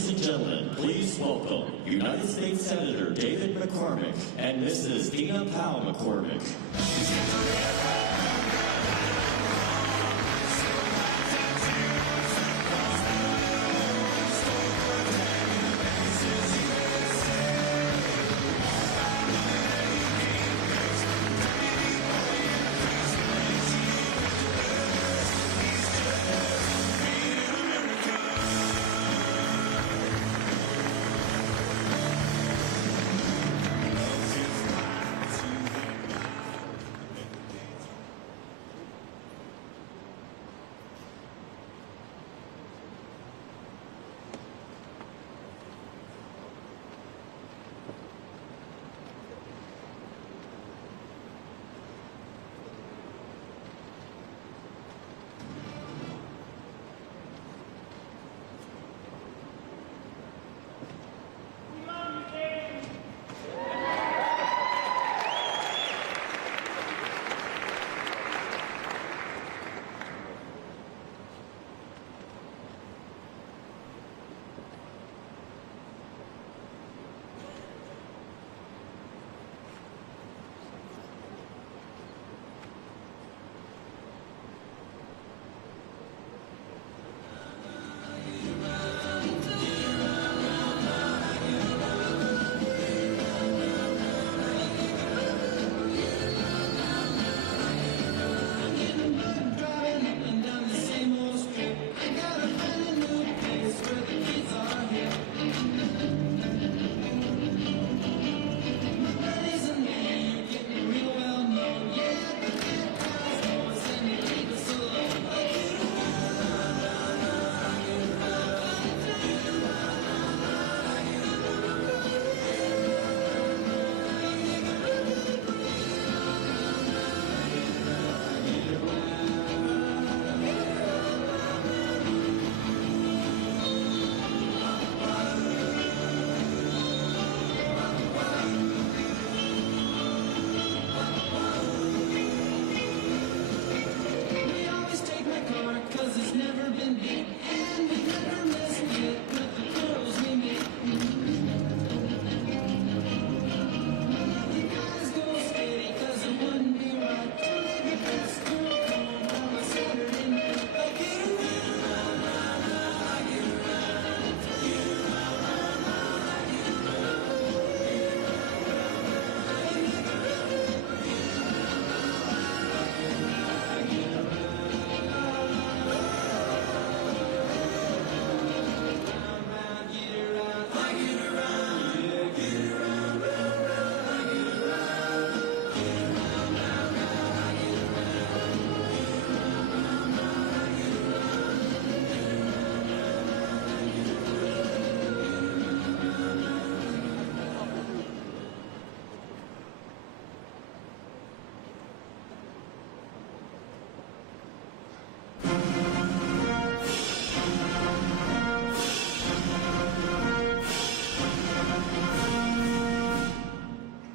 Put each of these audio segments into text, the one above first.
Ladies and gentlemen, please welcome United States Senator David McCormick and Mrs. Dina Powell McCormick.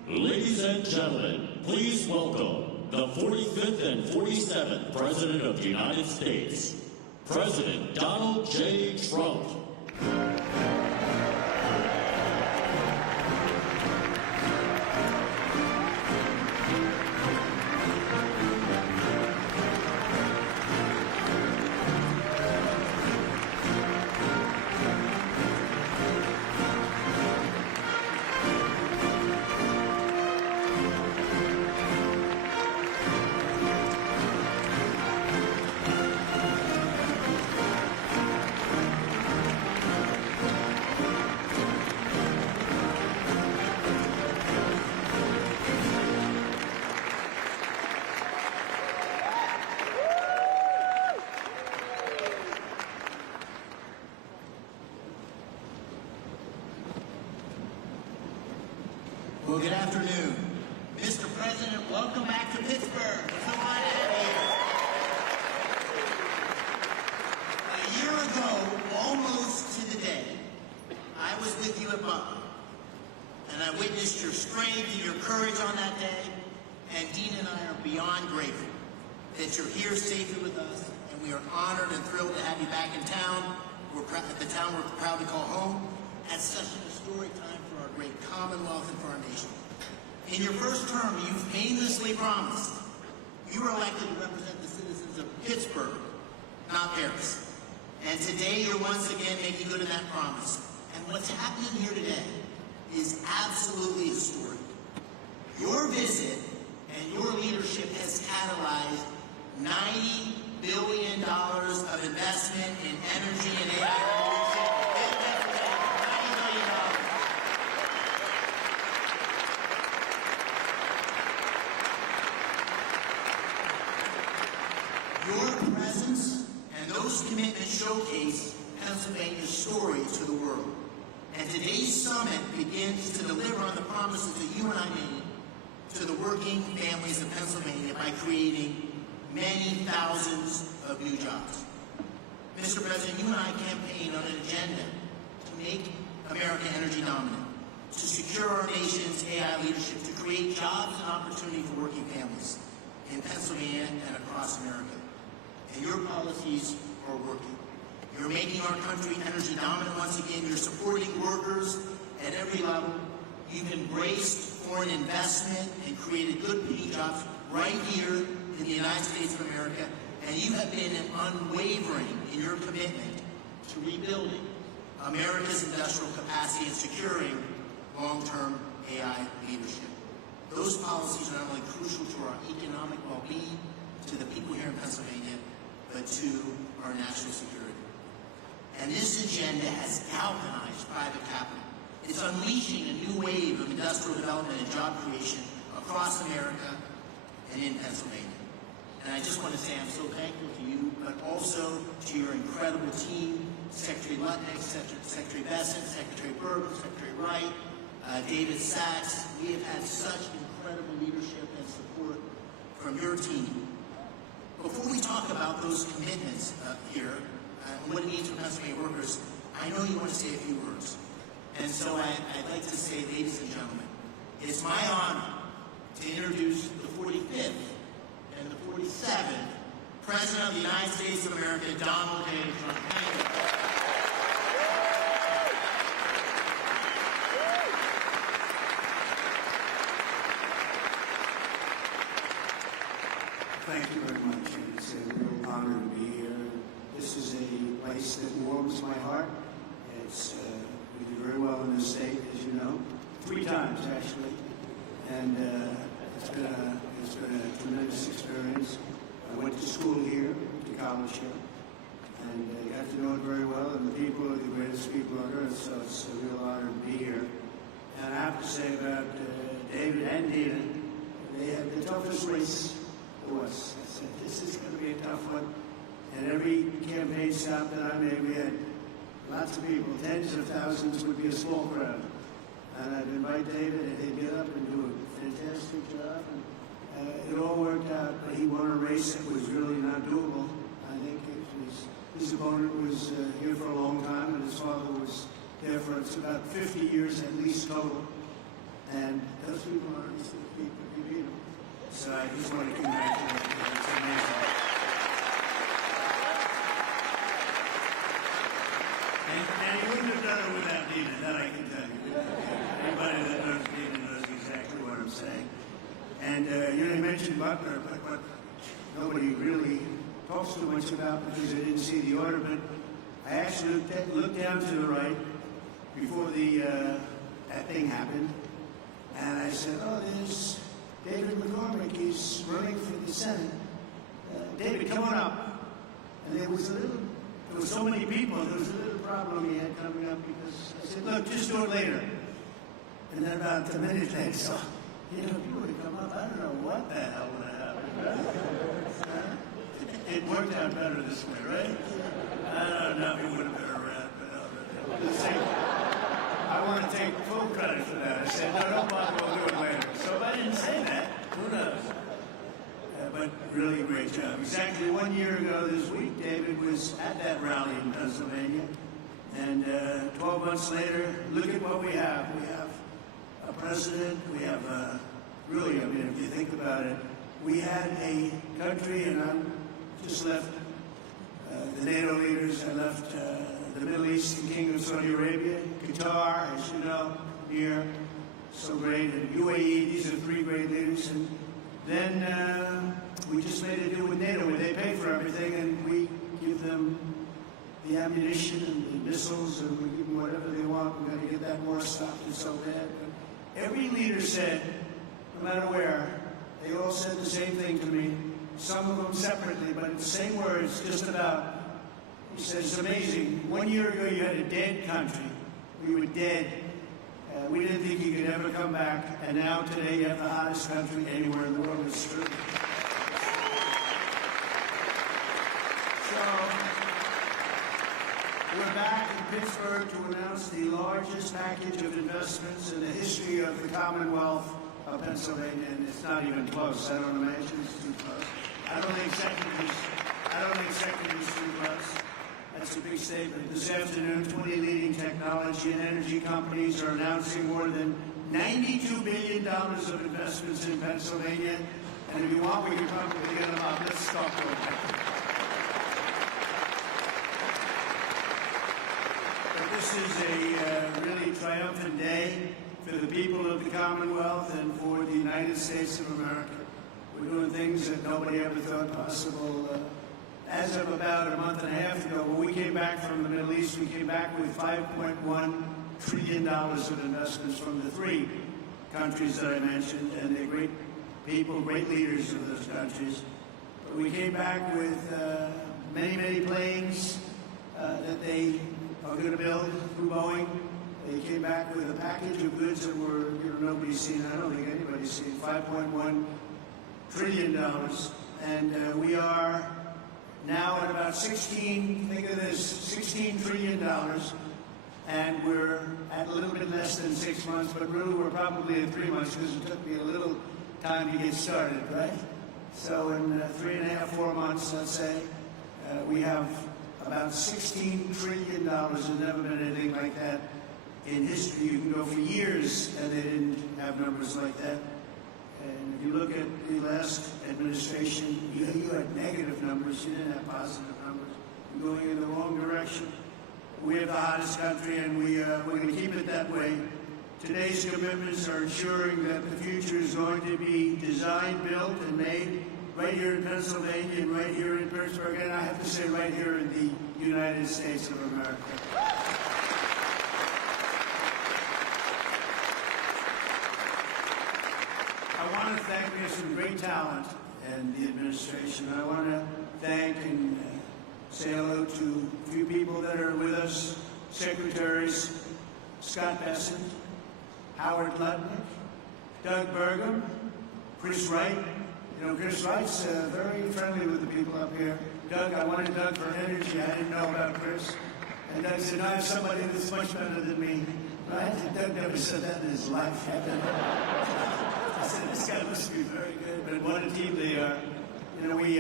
Ladies and gentlemen, please welcome the 45th and 47th President of the United States, President Donald J. Trump. Well, good afternoon. Mr. President, welcome back to Pittsburgh. So glad to have you. A year ago, almost to the day, I was with you at Butler, and I witnessed your strength and your courage on that day, and Dina and I are beyond grateful that you're here safely with us, and we are honored and thrilled to have you back in town. the town we're proud to call home, at such an historic time for our great Commonwealth and for our nation. In your first term, you famously promised you were elected to represent the citizens of Pittsburgh, not Paris. And today you're once again making good on that promise. And what's happening here today is absolutely historic. Your visit and your leadership has catalyzed $90 billion of investment in energy and AI leadership. $90 billion. Your presence and those commitments showcase Pennsylvania's story to the world. And today's summit begins to deliver on the promises that you and I made to the working families of Pennsylvania by creating many thousands of new jobs. Mr. President, you and I campaigned on an agenda to make America energy dominant, to secure our nation's AI leadership, to create jobs and opportunity for working families in Pennsylvania and across America. And your policies are working. You're making our country energy dominant once again. You're supporting workers at every level. You've embraced foreign investment and created good paying jobs right here in the United States of America. And you have been unwavering in your commitment to rebuilding America's industrial capacity and securing long-term AI leadership. Those policies are not only crucial to our economic well-being, to the people here in Pennsylvania, but to our national security. And this agenda has galvanized private capital. It's unleashing a new wave of industrial development and job creation across America and in Pennsylvania. And I just want to say I'm so thankful to you, but also to your incredible team, Secretary Lutnick, Secretary Bessent, Secretary Bergen, Secretary Wright, David Sachs. We have had such incredible leadership and support from your team. Before we talk about those commitments here, and what it means for Pennsylvania workers, I know you want to say a few words. And so I'd like to say, ladies and gentlemen, it's my honor to introduce the 45th and the 47th President of the United States of America, Donald J. Trump. Thank you. Thank you very much. It's a real honor to be here. This is a place that warms my heart. It's we do very well in this state, as you know, 3 times actually, and it's been a tremendous experience. I went to school here, to college here, and got to know it very well. And the people are the greatest people on earth, so it's a real honor to be here. And I have to say about David and Dina, they had the toughest race for us. I said, this is going to be a tough one. And every campaign stop that I made, we had lots of people, tens of thousands would be a small crowd. And I'd invite David, and he'd get up and do a fantastic job. And it all worked out, but he won a race that was really not doable. I think his opponent was here for a long time, and his father was there for about 50 years at least total. And those people are the people who beat him. So I just want to congratulate him. It's amazing. And he wouldn't have done it without Dina, that I can tell you. Anybody that knows Dina knows exactly what I'm saying. And you mentioned Butler, but what nobody really talks too much about because I didn't see the order, but I actually looked down to the right before that thing happened, and I said, oh, there's David McCormick, he's running for the Senate. David, come on up. And there was so many people, there was a little problem he had coming up because I said, look, just do it later. And then about a minute later, so, if you would have come up, I don't know what the hell would have happened. It worked out better this way, right? I don't know if he would have been around, but I want to take full credit for that. I said, no, don't bother, we'll do it later. So if I didn't say that, who knows? But really great job. Exactly 1 year ago this week, David was at that rally in Pennsylvania. And 12 months later, look at what we have. We have a president, we have really, I mean, if you think about it, we had a country, and I'm just left the NATO leaders, I left the Middle Eastern kingdom of Saudi Arabia, Qatar, as you know, here, so great, and UAE, these are three great leaders. And then we just made a deal with NATO where they pay for everything and we give them the ammunition and the missiles and we give them whatever they want. We're going to get that war stopped. It's so bad. But every leader said, no matter where, they all said the same thing to me, some of them separately, but in the same words, just about. He said, it's amazing. 1 year ago, you had a dead country. We were dead. We didn't think you could ever come back. And now, today, you have the hottest country anywhere in the world. It's true. So, we're back in Pittsburgh to announce the largest package of investments in the history of the Commonwealth of Pennsylvania, and it's not even close. I don't imagine it's too close. I don't think second is too close. That's a big statement. This afternoon, 20 leading technology and energy companies are announcing more than $92 billion of investments in Pennsylvania. And if you want, we can probably get them up. Let's talk for a minute. But this is a really triumphant day for the people of the Commonwealth and for the United States of America. We're doing things that nobody ever thought possible. As of about a month and a half ago, when we came back from the Middle East, we came back with $5.1 trillion of investments from the three countries that I mentioned, and they're great people, great leaders of those countries. But we came back with many, many planes that they are going to build through Boeing. They came back with a package of goods that were, nobody's seen. I don't think anybody's seen. $5.1 trillion, and we are now at about 16, think of this, $16 trillion, and we're at a little bit less than 6 months, but really we're probably at 3 months because it took me a little time to get started, right? So in 3.5, 4 months, let's say, we have about $16 trillion. There's never been anything like that in history. You can go for years and they didn't have numbers like that. And if you look at the last administration, you had negative numbers, you didn't have positive numbers. You're going in the wrong direction. We have the hottest country, and we're going to keep it that way. Today's commitments are ensuring that the future is going to be designed, built, and made right here in Pennsylvania and right here in Pittsburgh, and I have to say right here in the United States of America. I want to thank, we have some great talent in the administration. I want to thank and say hello to a few people that are with us. Secretaries Scott Bessent, Howard Lutnick, Doug Burgum, Chris Wright. You know, Chris Wright's very friendly with the people up here. Doug, I wanted Doug for energy. I didn't know about Chris. And Doug said, I have somebody that's much better than me. Right? Doug never said that in his life. I said, this guy must be very good. But what a team they are. You know, we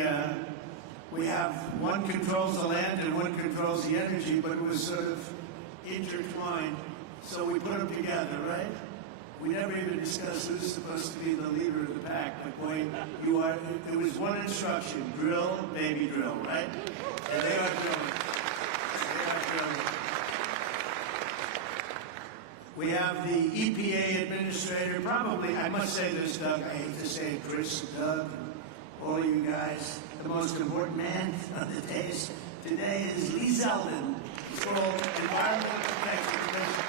have one controls the land and one controls the energy, but it was sort of intertwined. So we put them together, right? We never even discussed who's supposed to be the leader of the pack. But boy, you are. It was one instruction: drill, baby, drill, right? And they are drilling. They are drilling. We have the EPA administrator. Probably, I must say this, Doug. I hate to say it, Chris, Doug, and all of you guys. The most important man of the days today is Lee Zeldin. He's called Environmental Protection Commission.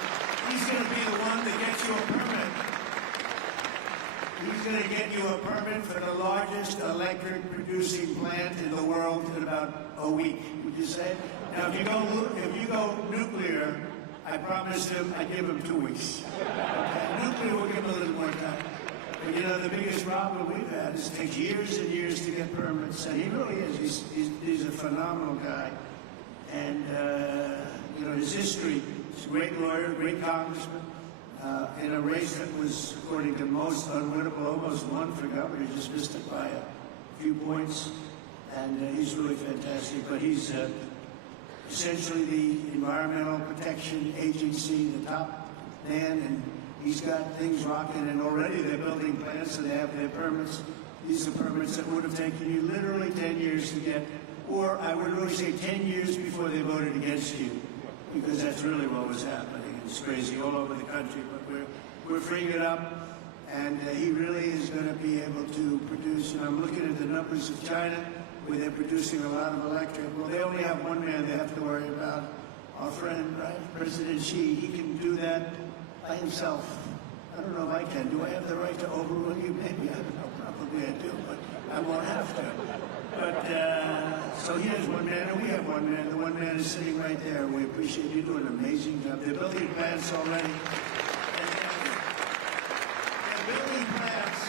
He's going to be the one that gets you a permit. He's going to get you a permit for the largest electric producing plant in the world in about a week. Would you say? Now, if you go nuclear, I promised him I'd give him 2 weeks. Okay? Nuclear will give him a little more time. But you know, the biggest problem we've had is it takes years and years to get permits, and he really is. He's a phenomenal guy, and you know, his history. He's a great lawyer, great congressman, in a race that was, according to most, unwinnable, almost won for governor. He just missed it by a few points, and he's really fantastic. But he's essentially the Environmental Protection Agency, the top man, and he's got things rocking, and already they're building plants, and they have their permits. These are permits that would have taken you literally 10 years to get, or I would really say 10 years before they voted against you. because that's really what was happening. It's crazy all over the country, but we're freeing it up, and he really is going to be able to produce. And I'm looking at the numbers of China, where they're producing a lot of electric. Well, they only have one man they have to worry about. Our friend, right, President Xi, he can do that by himself. I don't know if I can. Do I have the right to overrule you? Maybe. I don't know. Probably I do, but I won't have to. But, so he has one man, and we have one man. The one man is sitting right there. We appreciate you doing an amazing job. They're building plants already. They're building plants,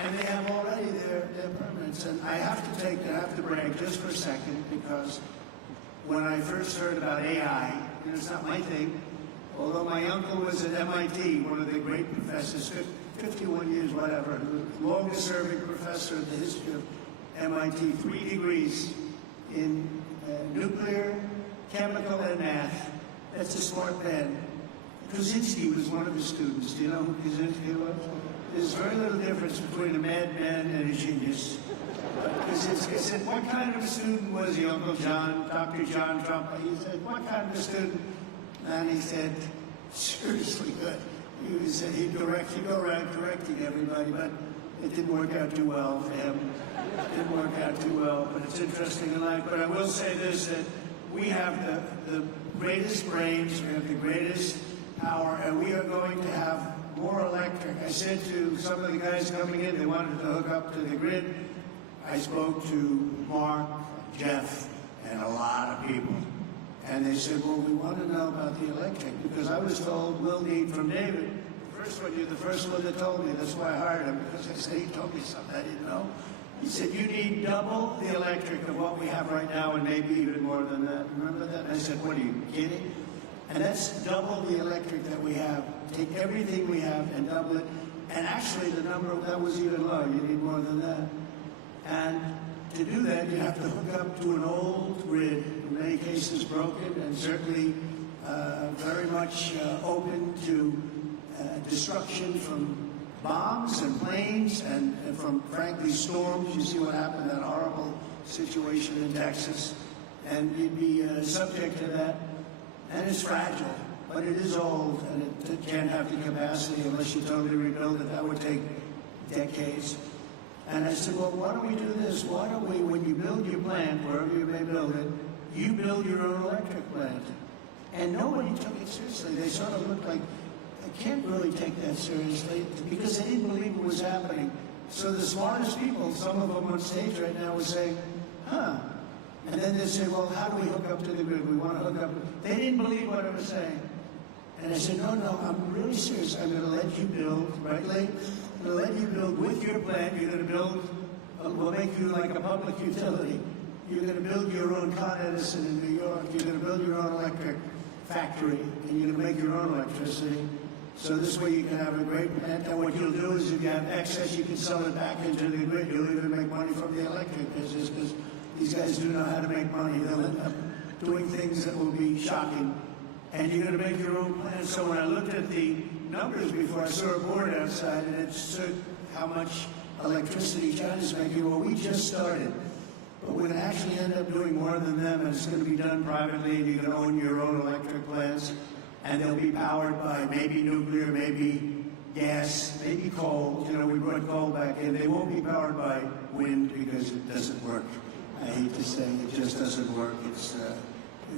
and they have already their permits. And I have to brag just for a second, because when I first heard about AI, it's not my thing, although my uncle was at MIT, one of the great professors, 51 years, whatever, longest serving professor in the history of MIT, 3 degrees in nuclear, chemical, and math. That's a smart man. Kaczynski was one of his students. Do you know who Kaczynski was? There's very little difference between a madman and a genius. Kaczynski said, what kind of a student was he, Uncle John, Dr. John Trump? He said, what kind of a student? And he said, seriously good. He said he'd go around correcting everybody, but it didn't work out too well for him. It didn't work out too well, but it's interesting in life. But I will say this, that we have the greatest brains, we have the greatest power, and we are going to have more electric. I said to some of the guys coming in, they wanted to hook up to the grid. I spoke to Mark, Jeff, and a lot of people. And they said, well, we want to know about the electric, because I was told we'll need from David. You're the first one that told me. That's why I hired him, because I said he told me something I didn't know. He said, you need double the electric of what we have right now, and maybe even more than that. Remember that? And I said, what are you kidding? And that's double the electric that we have. Take everything we have and double it. And actually, the number that was even lower. You need more than that. And to do that, you have to hook up to an old grid, in many cases broken, and certainly very much open to destruction from bombs and planes and from, frankly, storms. You see what happened, that horrible situation in Texas. And you'd be subject to that. And it's fragile, but it is old, and it can't have the capacity unless you totally rebuild it. That would take decades. And I said, well, why don't we do this? Why don't we, when you build your plant, wherever you may build it, you build your own electric plant. And nobody took it seriously. They sort of looked like, they can't really take that seriously, because they didn't believe it was happening. So the smartest people, some of them on stage right now, would say, huh. And then they say, well, how do we hook up to the grid? We want to hook up. They didn't believe what I was saying. And I said, no, I'm really serious. I'm going to let you build, right, Lee? I'm going to let you build with your plant. You're going to build, we'll make you like a public utility. You're going to build your own Con Edison in New York. You're going to build your own electric factory, and you're going to make your own electricity. So this way you can have a great plant. And what you'll do is if you have excess, you can sell it back into the grid. You'll even make money from the electric business, because these guys do know how to make money. They'll end up doing things that will be shocking. And you're going to make your own plan. So when I looked at the numbers before, I saw a board outside, and it showed how much electricity China's making. Well, we just started. But we're going to actually end up doing more than them, and it's going to be done privately, and you're going to own your own electric plants. And they'll be powered by maybe nuclear, maybe gas, maybe coal. You know, we brought coal back in. They won't be powered by wind because it doesn't work. I hate to say it just doesn't work. It's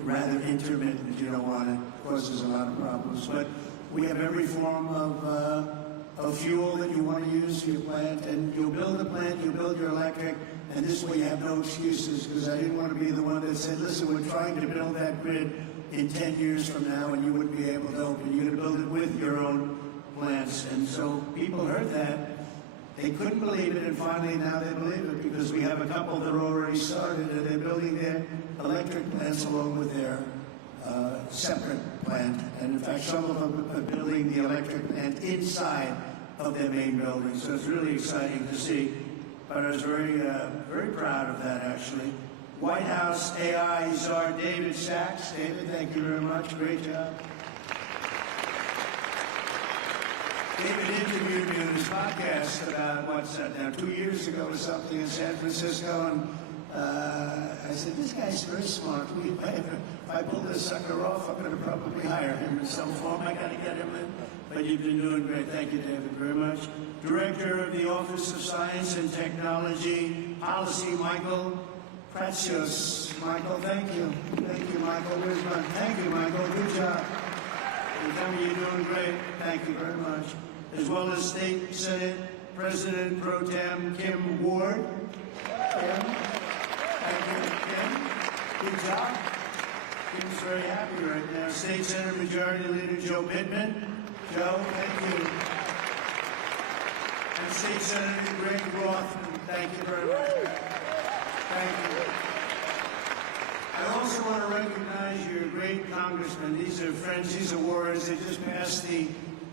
rather intermittent. You don't want it. It causes a lot of problems. But we have every form of fuel that you want to use for your plant. And you'll build a plant, you'll build your electric, and this way you have no excuses, because I didn't want to be the one that said, listen, we're trying to build that grid in 10 years from now, and you wouldn't be able to open. You're going to build it with your own plants. And so people heard that. They couldn't believe it, and finally now they believe it, because we have a couple that are already started, and they're building their electric plants along with their separate plant. And in fact, some of them are building the electric plant inside of their main building. So it's really exciting to see. But I was very, very proud of that, actually. White House AI czar David Sachs. David, thank you very much. Great job. David interviewed me on his podcast about, what's that now, 2 years ago or something in San Francisco, and I said, this guy's very smart. If I pull this sucker off, I'm going to probably hire him in some form. I got to get him in. But you've been doing great. Thank you, David, very much. Director of the Office of Science and Technology Policy, Michael Pratsios. Michael, thank you. Thank you, Michael. Where's my... Thank you, Michael. Good job. You tell me you're doing great. Thank you very much. As well as State Senate President Pro Tem Kim Ward. Kim. Thank you, Kim. Good job. Kim's very happy right now. State Senate Majority Leader Joe Pittman. Joe, thank you. And State Senator Greg Rothman. Thank you very much. Thank you. I also want to recognize your great congressmen. These are friends, these are warriors. They just passed the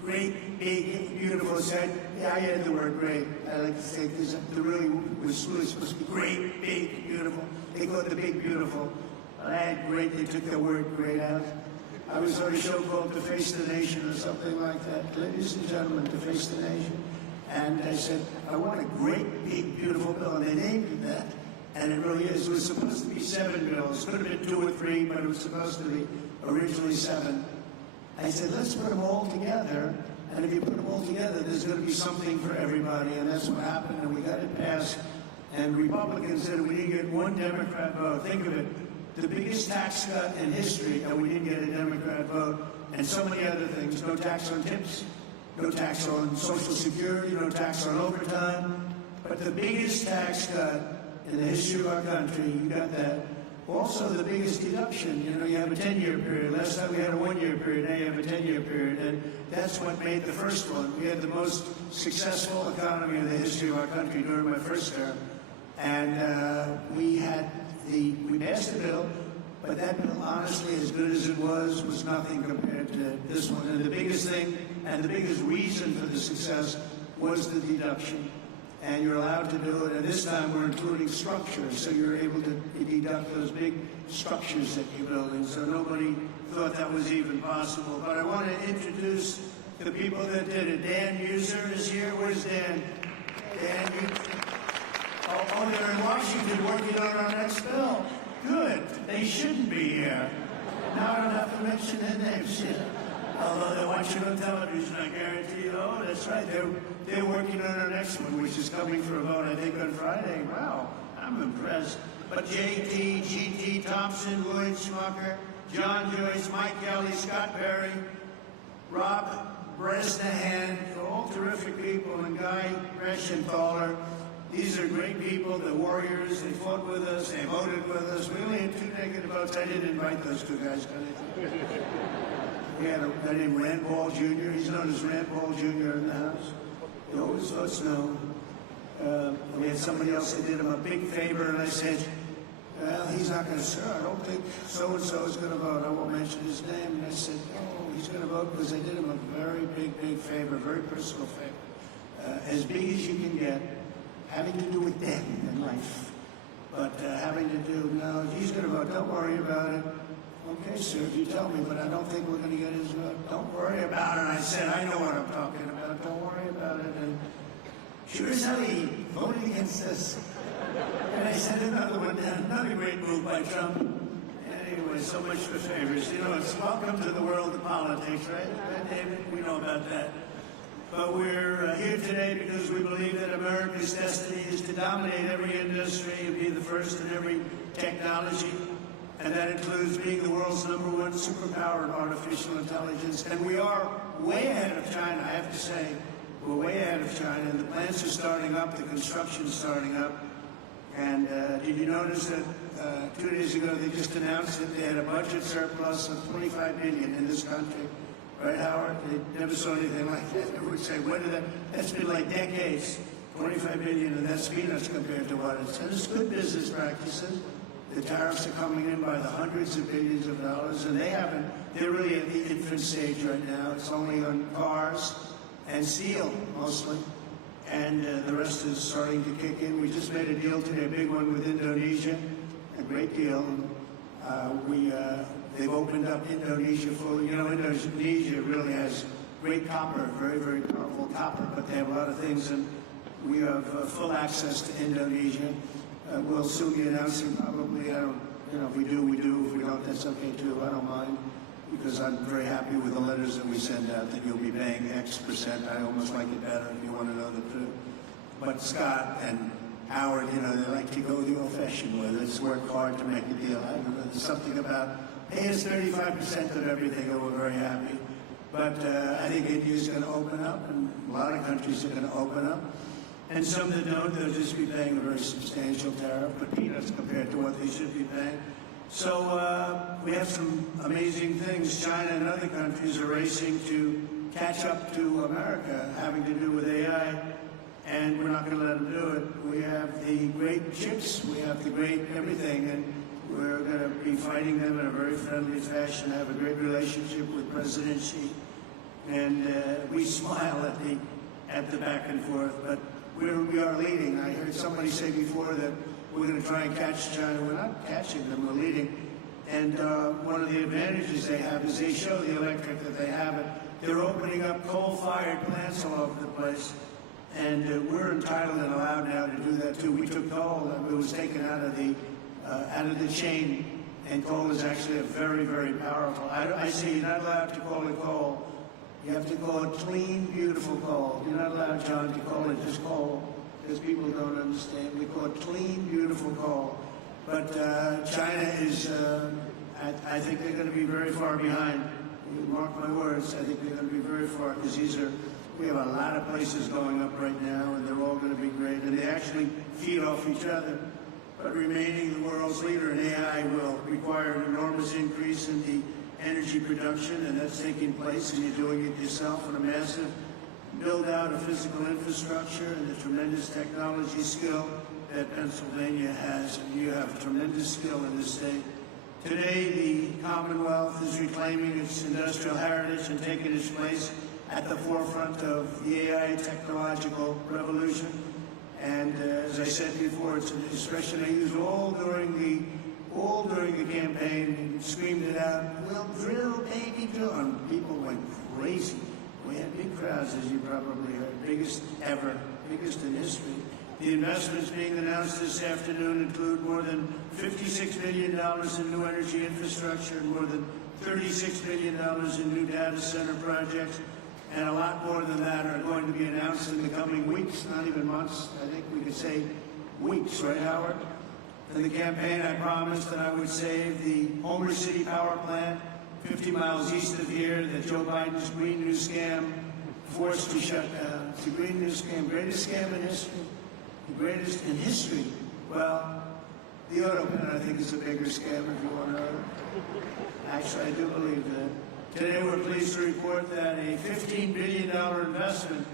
great, big, beautiful set. Yeah, I had the word great. I like to say this. The really was really supposed to be great, big, beautiful. They call it the big, beautiful. I had great. They took the word great out. I was on a show called To Face the Nation or something like that. Ladies and gentlemen, To Face the Nation. And I said, I want a great, big, beautiful bill. And they named it that. And it really is. It was supposed to be 7 bills. Could have been 2 or 3, but it was supposed to be originally 7. I said, let's put them all together. And if you put them all together, there's going to be something for everybody. And that's what happened. And we got it passed. And Republicans said we didn't get one Democrat vote. Think of it. The biggest tax cut in history, and we didn't get a Democrat vote. And so many other things. No tax on tips. No tax on Social Security. No tax on overtime. But the biggest tax cut in the history of our country, you got that. Also, the biggest deduction, you have a 10-year period. Last time we had a 1-year period, now you have a 10-year period. And that's what made the first one. We had the most successful economy in the history of our country during my first term. And we passed the bill, but that bill, honestly, as good as it was nothing compared to this one. And the biggest thing, and the biggest reason for the success was the deduction. And you're allowed to do it. And this time we're including structures, so you're able to deduct those big structures that you're building. So nobody thought that was even possible. But I want to introduce the people that did it. Dan Muser is here. Where's Dan? Dan, oh, they're in Washington working on our next bill. Good. They shouldn't be here. Now I don't have to mention their names yet. Although they watch it on television, I guarantee you. Oh, that's right. They're working on our next one, which is coming for a vote, I think, on Friday. Wow, I'm impressed. But J.T., G.T. Thompson, Lloyd Schmucker, John Joyce, Mike Kelly, Scott Perry, Rob Bresnahan, all terrific people, and Guy Reschenthaler. These are great people, the warriors. They fought with us. They voted with us. We only had 2 negative votes. I didn't invite those 2 guys. We had a guy named Rand Paul Jr. He's known as Rand Paul Jr. in the House. He always votes no. We had somebody else that did him a big favor, and I said, well, he's not going to, sir, I don't think so-and-so is going to vote. I won't mention his name. And I said, oh, he's going to vote because they did him a very big, big favor, very personal favor. As big as you can get, having to do with them in life. But having to do, no, he's going to vote. Don't worry about it. Okay, sir, if you tell me, but I don't think we're going to get his vote. Don't worry about it. I said, I know what I'm talking about. Don't worry about it. And sure as hell, he voted against us. And I sent another one down. Another great move by Trump. Anyway, so much for favors. It's welcome to the world of politics, right, David? We know about that. But we're here today because we believe that America's destiny is to dominate every industry and be the first in every technology. And that includes being the world's #1 superpower in artificial intelligence. And we are way ahead of China, I have to say. We're way ahead of China. And the plants are starting up, the construction's starting up. And did you notice that 2 days ago they just announced that they had a budget surplus of $25 billion in this country? Right, Howard? They never saw anything like that. They would say, when did that? That's been like decades. $25 billion, and that's peanuts compared to what it's. And it's good business practices. The tariffs are coming in by the hundreds of billions of dollars, and they're really at the infant stage right now. It's only on cars and steel, mostly. And the rest is starting to kick in. We just made a deal today, a big one with Indonesia, a great deal. They've opened up Indonesia fully. Indonesia really has great copper, very, very powerful copper, but they have a lot of things, and we have full access to Indonesia. We'll soon be announcing probably, if we do, we do. If we don't, that's okay too. I don't mind, because I'm very happy with the letters that we send out that you'll be paying X percent. I almost like it better if you want to know the truth. But Scott and Howard, they like to go the old-fashioned way. Let's work hard to make a deal. I don't know, there's something about pay us 35% of everything, and we're very happy. But I think India's going to open up, and a lot of countries are going to open up. And some that don't, they'll just be paying a very substantial tariff, but peanuts compared to what they should be paying. So we have some amazing things. China and other countries are racing to catch up to America, having to do with AI, and we're not going to let them do it. We have the great chips, we have the great everything, and we're going to be fighting them in a very friendly fashion, have a great relationship with President Xi, and we smile at the back and forth, but we are leading. I heard somebody say before that we're going to try and catch China. We're not catching them, we're leading. And one of the advantages they have is they show the electric that they have it. They're opening up coal-fired plants all over the place. And we're entitled and allowed now to do that too. We took coal, it was taken out of the chain, and coal is actually a very, very powerful. I say you're not allowed to call it coal. You have to call it clean, beautiful coal. You're not allowed, John, to call it just coal, because people don't understand. We call it clean, beautiful coal. But China is, I think they're going to be very far behind. You mark my words, I think they're going to be very far, because we have a lot of places going up right now, and they're all going to be great. And they actually feed off each other. But remaining the world's leader in AI will require an enormous increase in the energy production, and that's taking place, and you're doing it yourself, and a massive build-out of physical infrastructure and the tremendous technology skill that Pennsylvania has, and you have tremendous skill in this state. Today, the Commonwealth is reclaiming its industrial heritage and taking its place at the forefront of the AI technological revolution. And as I said before, it's an expression I used all during the campaign, and screamed it out, "We'll drill, baby, drill." And people went crazy. We had big crowds, as you probably heard, biggest ever, biggest in history. The investments being announced this afternoon include more than $56 billion in new energy infrastructure and more than $36 billion in new data center projects. And a lot more than that are going to be announced in the coming weeks, not even months. I think we could say weeks, right, Howard? In the campaign, I promised that I would save the Homer City power plant 50 miles east of here that Joe Biden's Green New Scam forced to shut down. It's the Green New Scam, greatest scam in history. The greatest in history. Well, the auto pen, I think, is a bigger scam, if you want to know. Actually, I do believe that. Today, we're pleased to report that a $15 billion investment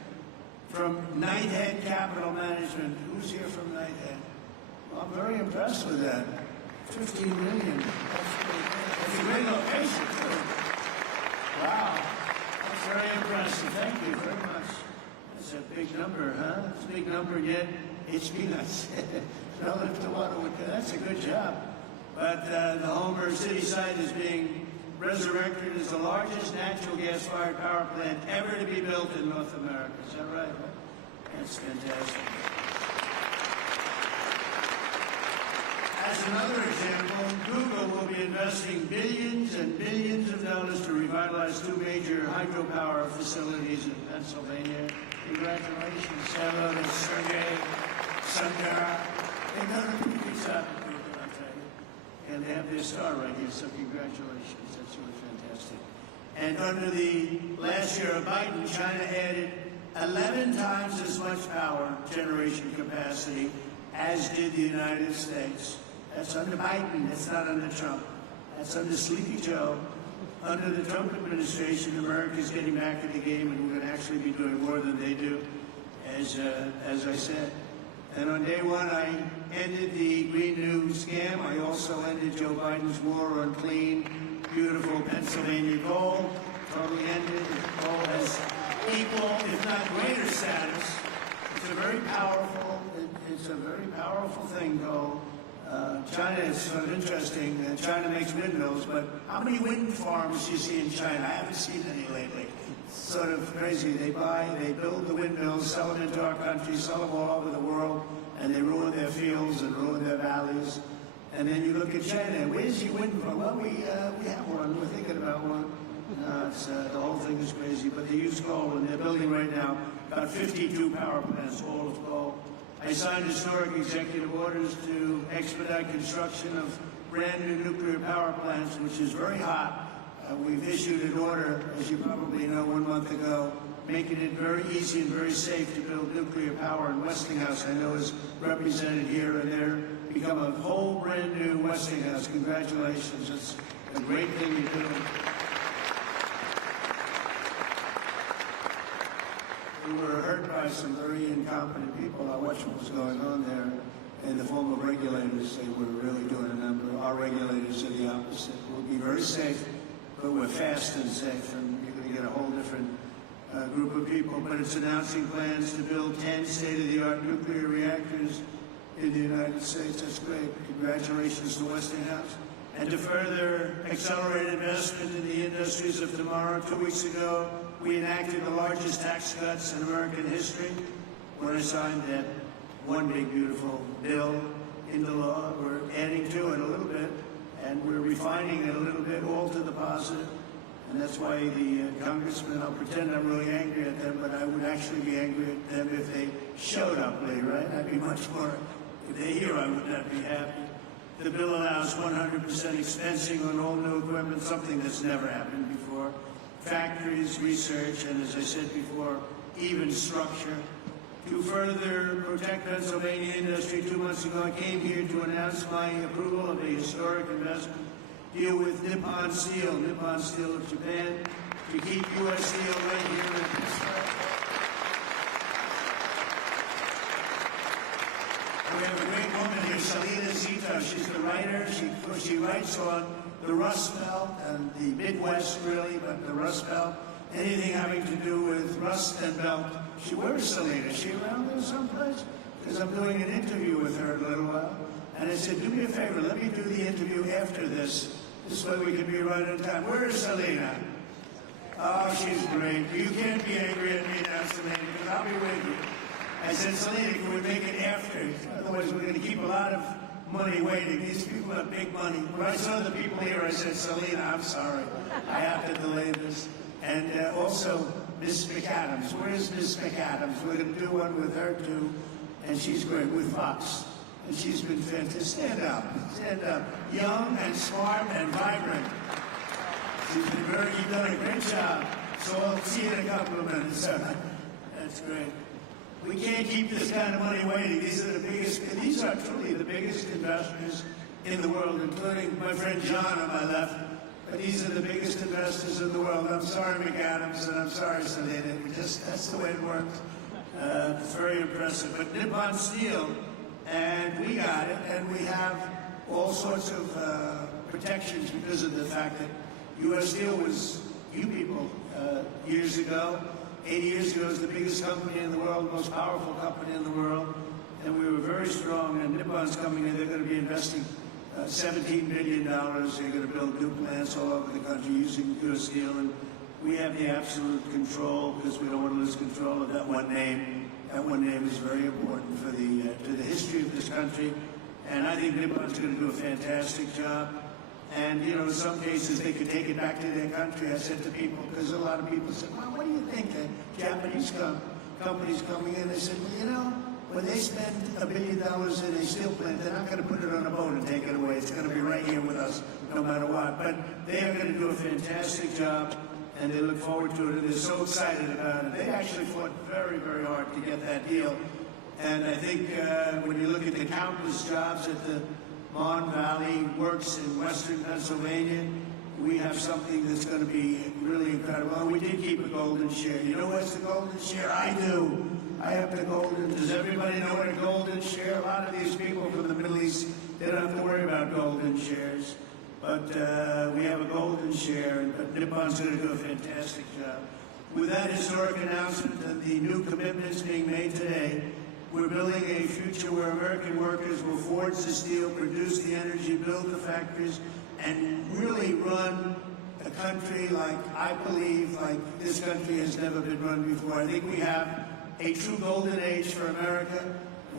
from Knighthead Capital Management. Who's here from Knighthead? Well, I'm very impressed with that. $15 million. That's a great location, too. Wow. That's very impressive. Thank you very much. That's a big number, huh? It's a big number, yet it's peanuts. Relative to what would, that's a good job. But the Homer City site is being resurrected as the largest natural gas-fired power plant ever to be built in North America. Is that right? That's fantastic. As another example, Google will be investing billions and billions of dollars to revitalize two major hydropower facilities in Pennsylvania. Congratulations, hello to Sergey Sundar. They've done a pretty good job at Google, I'll tell you. And they have their star right here, so congratulations. That's really fantastic. And under the last year of Biden, China added 11 times as much power generation capacity as did the United States. That's under Biden. That's not under Trump. That's under Sleepy Joe. Under the Trump administration, America's getting back in the game, and we're going to actually be doing more than they do, as I said. And on day one, I ended the Green New Scam. I also ended Joe Biden's war on clean, beautiful Pennsylvania coal. Totally ended. Coal has equal, if not greater status. It's a very powerful thing, coal. China is sort of interesting. China makes windmills, but how many wind farms do you see in China? I haven't seen any lately. It's sort of crazy. They build the windmills, sell them into our country, sell them all over the world, and they ruin their fields hills and ruin their valleys. And then you look at China. Where's your wind from? Well, we have one. We're thinking about one. The whole thing is crazy. But they use coal, and they're building right now about 52 power plants, all of coal. I signed historic executive orders to expedite construction of brand new nuclear power plants, which is very hot. We've issued an order, as you probably know, 1 month ago, making it very easy and very safe to build nuclear power. And Westinghouse, I know, is represented here, and they're become a whole brand new Westinghouse. Congratulations. It's a great thing you're doing. We were hurt by some very incompetent people. I watched what was going on there. In the form of regulators, they were really doing a number. Our regulators are the opposite. We'll be very safe, but we're fast and safe, and you're going to get a whole different group of people. But it's announcing plans to build 10 state-of-the-art nuclear reactors in the United States. That's great. Congratulations to Westinghouse. And to further accelerate investment in the industries of tomorrow, 2 weeks ago, we enacted the largest tax cuts in American history when I signed that one big, beautiful bill into law. We're adding to it a little bit, and we're refining it a little bit, all to the positive. And that's why the congressmen, I'll pretend I'm really angry at them, but I would actually be angry at them if they showed up late, right? I'd be much more, if they're here, I would not be happy. The bill allows 100% expensing on all new equipment, something that's never happened before. Factories, research, and as I said before, even structure. To further protect Pennsylvania industry, 2 months ago I came here to announce my approval of a historic investment deal with Nippon Steel of Japan, to keep U.S. Steel right here in Pittsburgh. We have a great woman here, Salina Zito. She's the writer. She writes on the Rust Belt and the Midwest, really, but the Rust Belt, anything having to do with rust and belt. Where is Salina? Is she around there someplace? Because I'm doing an interview with her in a little while. And I said, do me a favor, let me do the interview after this. This way we can be right on time. Where is Salina? Oh, she's great. You can't be angry at me now, Salina, because I'll be with you. I said, Salina, can we make it after? Otherwise, we're going to keep a lot of money waiting. These people have big money. When I saw the people here, I said, Salina, I'm sorry. I have to delay this. And also, Miss McAdams. Where's Miss McAdams? We're going to do one with her, too. And she's great, with Fox. And she's been fantastic. Stand up. Stand up. Young and smart and vibrant. You've done a great job. So I'll see you in a couple of minutes. That's great. We can't keep this kind of money waiting. These are truly the biggest investors in the world, including my friend John on my left. But these are the biggest investors in the world. I'm sorry, McAdams, and I'm sorry, Salina. That's the way it works. It's very impressive. But Nippon Steel, and we got it, and we have all sorts of protections because of the fact that U.S. Steel was, you people, years ago, 80 years ago, was the biggest company in the world, most powerful company in the world, and we were very strong, and Nippon's coming in. They're going to be investing $17 billion. They're going to build new plants all over the country using U.S. Steel, and we have the absolute control because we don't want to lose control of that one name. That one name is very important for to the history of this country, and I think Nippon's going to do a fantastic job. And, you know, in some cases, they could take it back to their country. I said to people, because a lot of people said, well, what do you think? Japanese companies coming in, they said, well, you know, when they spend $1 billion in a steel plant, they're not going to put it on a boat and take it away. It's going to be right here with us, no matter what. But they are going to do a fantastic job, and they look forward to it, and they're so excited about it. They actually fought very, very hard to get that deal. And I think when you look at the countless jobs at the Mon Valley Works in western Pennsylvania, we have something that's going to be really incredible. And we did keep a golden share. You know what's the golden share? I do. I have the golden. Does everybody know what a golden share? A lot of these people from the Middle East, they don't have to worry about golden shares. But we have a golden share, but Nippon's going to do a fantastic job. With that historic announcement and the new commitments being made today, we're building a future where American workers will forge the steel, produce the energy, build the factories, and really run a country like, I believe, like this country has never been run before. I think we have a true golden age for America.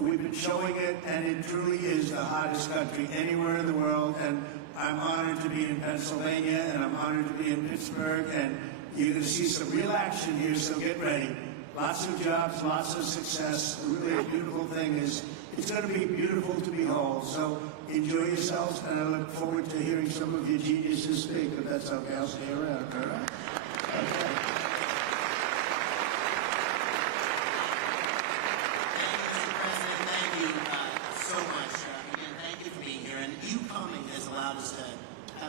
we've been showing it, and it truly is the hottest country anywhere in the world. And I'm honored to be in Pennsylvania, and I'm honored to be in Pittsburgh, and you're going to see some real action here, so get ready. Lots of jobs, lots of success. Really a beautiful thing is, it's going to be beautiful to behold. So enjoy yourselves, and I look forward to hearing some of your geniuses speak, if that's okay. I'll stay around, all right? Okay.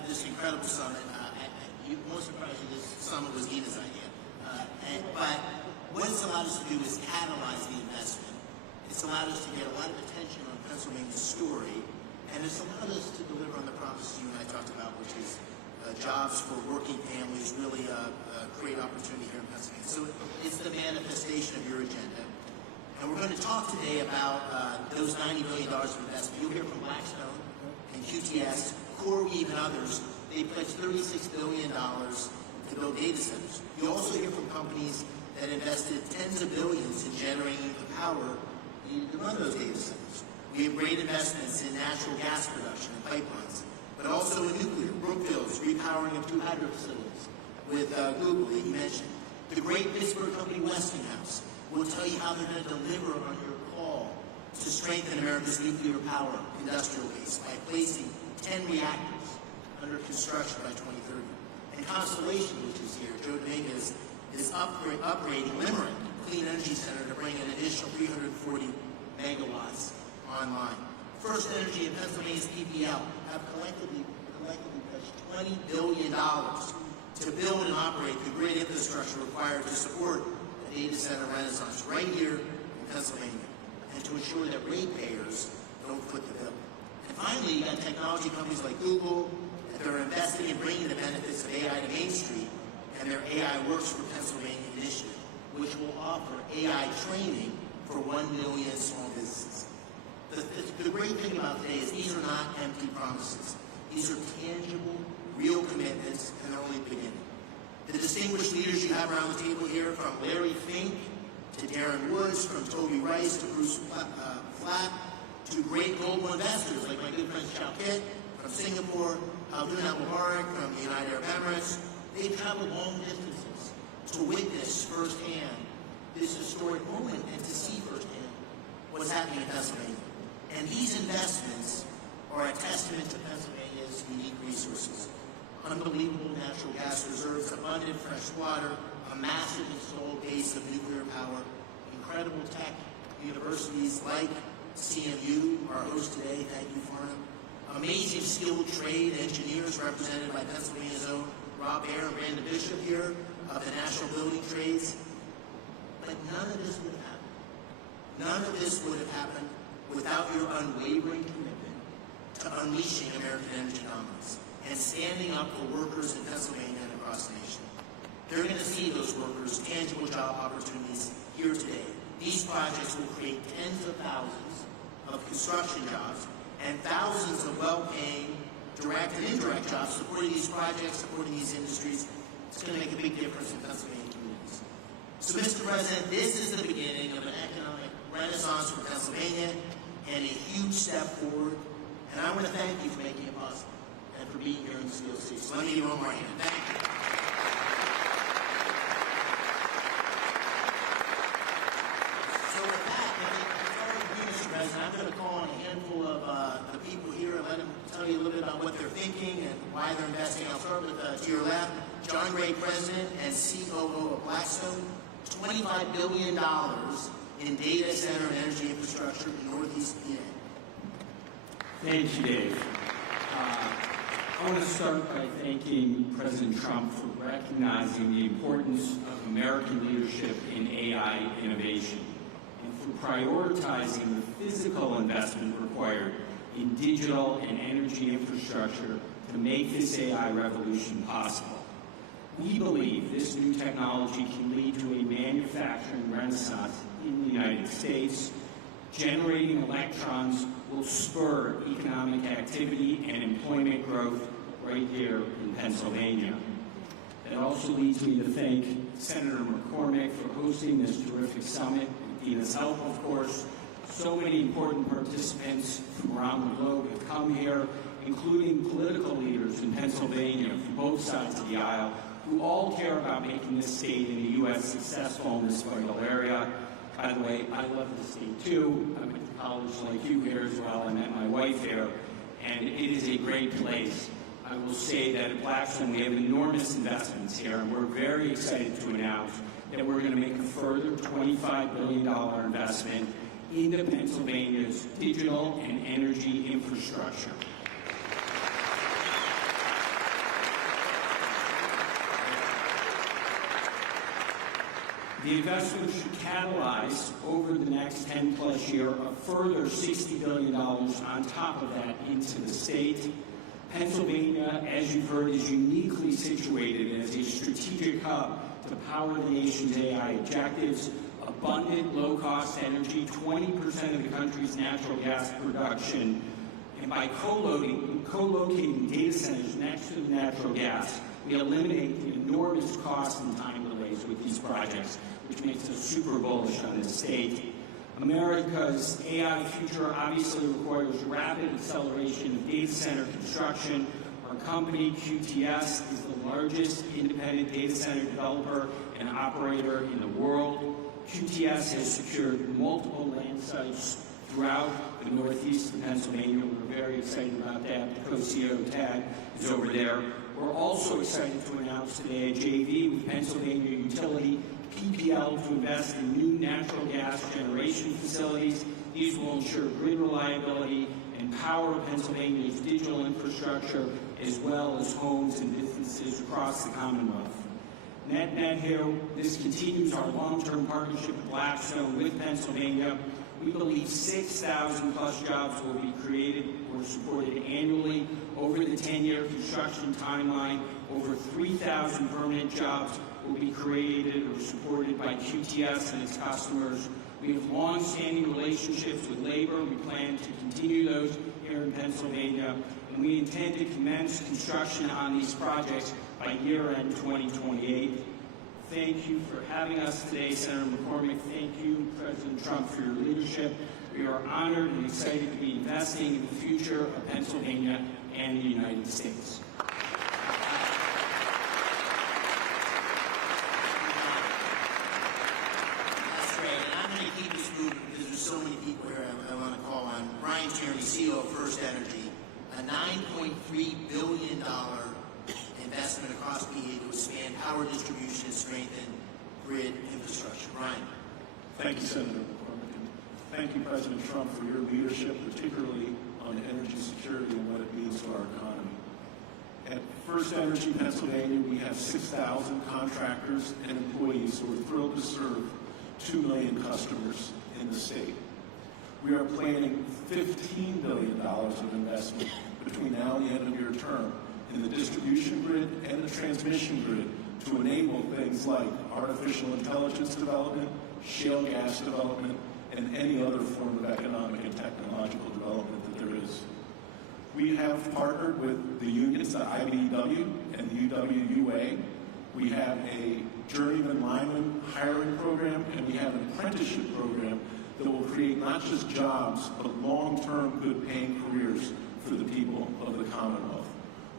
This incredible summit. Most surprising, this summit was Gina's idea. But what it's allowed us to do is catalyze the investment. It's allowed us to get a lot of attention on Pennsylvania's story, and it's allowed us to deliver on the promises you and I talked about, which is jobs for working families, really create opportunity here in Pennsylvania. So it's the manifestation of your agenda. And we're going to talk today about those $90 billion of investment. You'll hear from Blackstone and QTS, CoreWeave, and others. They pledged $36 billion to build data centers. You also hear from companies that invested tens of billions in generating the power needed to run those data centers. We have great investments in natural gas production and pipelines, but also in nuclear. Brookfield's repowering of 2 hydro facilities with Google that you mentioned. The great Pittsburgh company Westinghouse will tell you how they're going to deliver on your call to strengthen America's nuclear power industrial base by placing 10 reactors under construction by 2030. And Constellation, which is here, Joe Dominguez, is upgrading Limerick Clean Energy Center to bring an additional 340 megawatts online. First Energy and Pennsylvania's PPL have collectively pledged $20 billion to build and operate the grid infrastructure required to support a data center renaissance right here in Pennsylvania, and to ensure that ratepayers don't foot the bill. And finally, you got technology companies like Google that are investing in bringing the benefits of AI to Main Street, and their AI Works for Pennsylvania initiative, which will offer AI training for 1 million small businesses. The great thing about today is these are not empty promises. These are tangible, real commitments, and they're only beginning. The distinguished leaders you have around the table here, from Larry Fink to Darren Woods, from Toby Rice to Bruce Flatt, to great global investors like my good friend Chow Kit from Singapore, Abdul Mubarak from the United Arab Emirates. They've traveled long distances to witness firsthand this historic moment and to see firsthand what's happening in Pennsylvania. And these investments are a testament to Pennsylvania's unique resources. Unbelievable natural gas reserves, abundant fresh water, a massive installed base of nuclear power, incredible tech universities like CMU, our host today, thank you for him. Amazing skilled trade engineers represented by Pennsylvania's own Rob Ayer and Brandon Bishop here of the National Building Trades. But none of this would have happened. None of this would have happened without your unwavering commitment to unleashing American energy dominance and standing up for workers in Pennsylvania and across the nation. They're going to see those workers tangible job opportunities here today. These projects will create tens of thousands of construction jobs and thousands of well-paying direct and indirect jobs supporting these projects, supporting these industries. It's going to make a big difference in Pennsylvania communities. So, Mr. President, this is the beginning of an economic renaissance for Pennsylvania and a huge step forward. And I want to thank you for making it possible and for being here in the Steel City. So let me give you one more hand. Thank you. So with that, before we do, Mr. President, I'm going to call on a handful of the people here and let them tell you a little bit about what they're thinking and why they're investing. I'll start with, to your left, John Gray, President and COO of Blackstone. $25 billion in data center and energy infrastructure in Northeast PA. Thank you, Dave. I want to start by thanking President Trump for recognizing the importance of American leadership in AI innovation and for prioritizing the physical investment required in digital and energy infrastructure to make this AI revolution possible. We believe this new technology can lead to a manufacturing renaissance in the United States. Generating electrons will spur economic activity and employment growth right here in Pennsylvania. That also leads me to thank Senator McCormick for hosting this terrific summit, with Dina's help, of course, So many important participants from around the globe have come here, including political leaders in Pennsylvania from both sides of the aisle, who all care about making this state and the U.S. successful in this vital area. By the way, I love the state too. I went to college like you here as well. I met my wife here, and it is a great place. I will say that at Blackstone we have enormous investments here, and we're very excited to announce that we're going to make a further $25 billion investment into Pennsylvania's digital and energy infrastructure. The investment should catalyze over the next 10-plus years a further $60 billion on top of that into the state. Pennsylvania, as you've heard, is uniquely situated as a strategic hub to power the nation's AI objectives. Abundant, low-cost energy, 20% of the country's natural gas production, and by co-locating data centers next to the natural gas, we eliminate the enormous cost and time delays with these projects, which makes us super bullish on this state. America's AI future obviously requires rapid acceleration of data center construction. Our company, QTS, is the largest independent data center developer and operator in the world. QTS has secured multiple land sites throughout the northeast of Pennsylvania. We're very excited about that. The co-CEO, Tad, is over there. We're also excited to announce today a JV with Pennsylvania utility PPL to invest in new natural gas generation facilities. These will ensure grid reliability and power Pennsylvania's digital infrastructure, as well as homes and businesses across the Commonwealth. Net here, this continues our long-term partnership with Blackstone with Pennsylvania. We believe 6,000 plus jobs will be created or supported annually over the 10-year construction timeline. Over 3,000 permanent jobs will be created or supported by QTS and its customers. We have long-standing relationships with labor. We plan to continue those here in Pennsylvania, and we intend to commence construction on these projects by year-end 2028. Thank you for having us today, Senator McCormick. Thank you, President Trump, for your leadership. We are honored and excited to be investing in the future of Pennsylvania and the United States. That's great, and I'm going to keep this moving because there's so many people here I want to call on. Brian Tierney, CEO of First Energy, a $9.3 billion investment across PA to expand power distribution and strengthen grid infrastructure. Brian. Thank you, Senator McCormick. And thank you, President Trump, for your leadership, particularly on energy security and what it means to our economy. At First Energy Pennsylvania, we have 6,000 contractors and employees who are thrilled to serve 2 million customers in the state. We are planning $15 billion of investment between now and the end of your term in the distribution grid and the transmission grid to enable things like artificial intelligence development, shale gas development, and any other form of economic and technological development that there is. We have partnered with the unions, the IBEW and the UWUA. We have a journeyman lineman hiring program, and we have an apprenticeship program that will create not just jobs, but long-term good-paying careers for the people of the Commonwealth.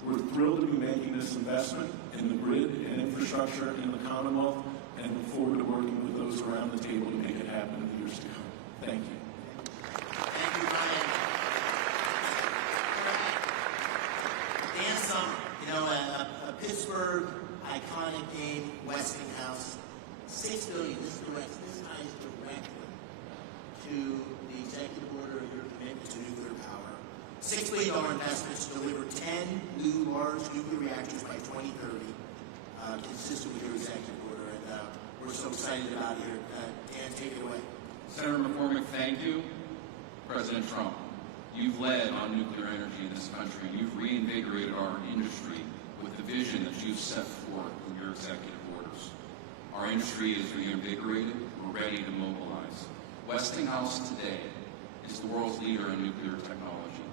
We're thrilled to be making this investment in the grid and infrastructure in the Commonwealth, and look forward to working with those around the table to make it happen in the years to come. Thank you. Thank you, Brian. Dan Summer, a Pittsburgh iconic name, Westinghouse, $6 billion. This ties directly to the executive order of your commitment to nuclear power. $6 billion investments to deliver 10 new large nuclear reactors by 2030, consistent with your executive order, and we're so excited about it here. Dan, take it away. Senator McCormick, thank you. President Trump, you've led on nuclear energy in this country. You've reinvigorated our industry with the vision that you've set forth in your executive orders. Our industry is reinvigorated. We're ready to mobilize. Westinghouse today is the world's leader in nuclear technology.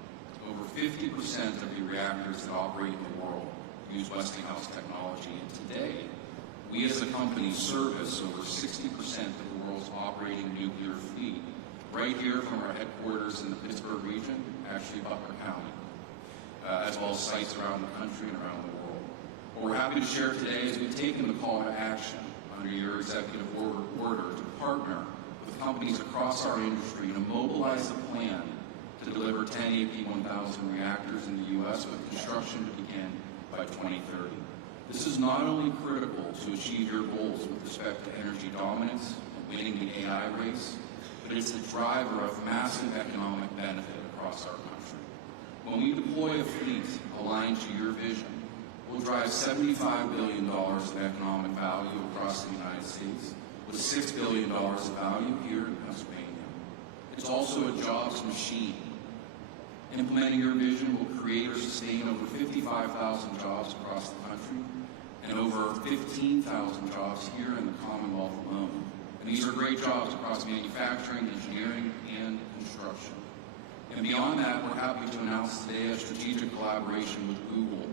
Over 50% of the reactors that operate in the world use Westinghouse technology, and today, we as a company service over 60% of the world's operating nuclear fleet right here from our headquarters in the Pittsburgh region, actually Butler County, as well as sites around the country and around the world. What we're happy to share today is we've taken the call to action under your executive order to partner with companies across our industry to mobilize a plan to deliver 10 AP1000 reactors in the U.S. with construction to begin by 2030. This is not only critical to achieve your goals with respect to energy dominance and winning the AI race, but it's a driver of massive economic benefit across our country. When we deploy a fleet aligned to your vision, we'll drive $75 billion of economic value across the United States, with $6 billion of value here in Pennsylvania. It's also a jobs machine. Implementing your vision will create or sustain over 55,000 jobs across the country and over 15,000 jobs here in the Commonwealth alone. And these are great jobs across manufacturing, engineering, and construction. And beyond that, we're happy to announce today a strategic collaboration with Google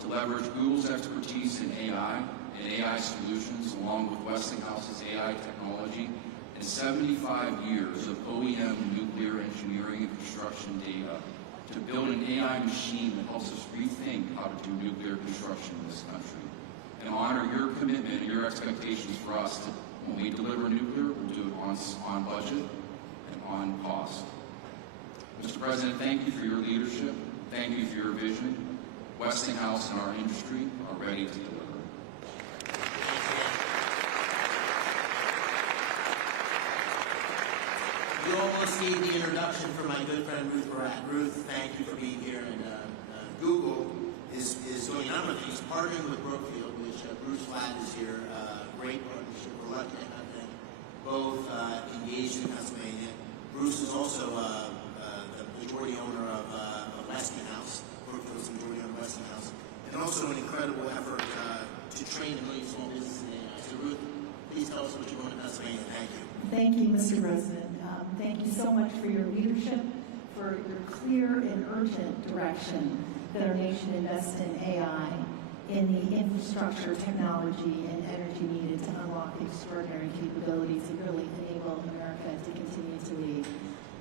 to leverage Google's expertise in AI and AI solutions, along with Westinghouse's AI technology and 75 years of OEM nuclear engineering and construction data to build an AI machine that helps us rethink how to do nuclear construction in this country, and honor your commitment and your expectations for us to, when we deliver nuclear, we'll do it on budget and on cost. Mr. President, thank you for your leadership. Thank you for your vision. Westinghouse and our industry are ready to deliver. You almost need the introduction from my good friend Ruth Barat. Ruth, thank you for being here. And Google is doing a number of things, partnering with Brookfield, which Bruce Flatt is here. Great partnership. We're lucky to have them both engaged in Pennsylvania. Bruce is also the majority owner of Westinghouse. Brookfield's the majority owner of Westinghouse, and also an incredible effort to train a million small businesses in AI. So Ruth, please tell us what you're doing in Pennsylvania. Thank you. Thank you, Mr. President. Thank you so much for your leadership, for your clear and urgent direction that our nation invests in AI, in the infrastructure, technology, and energy needed to unlock the extraordinary capabilities that really enable America to continue to lead.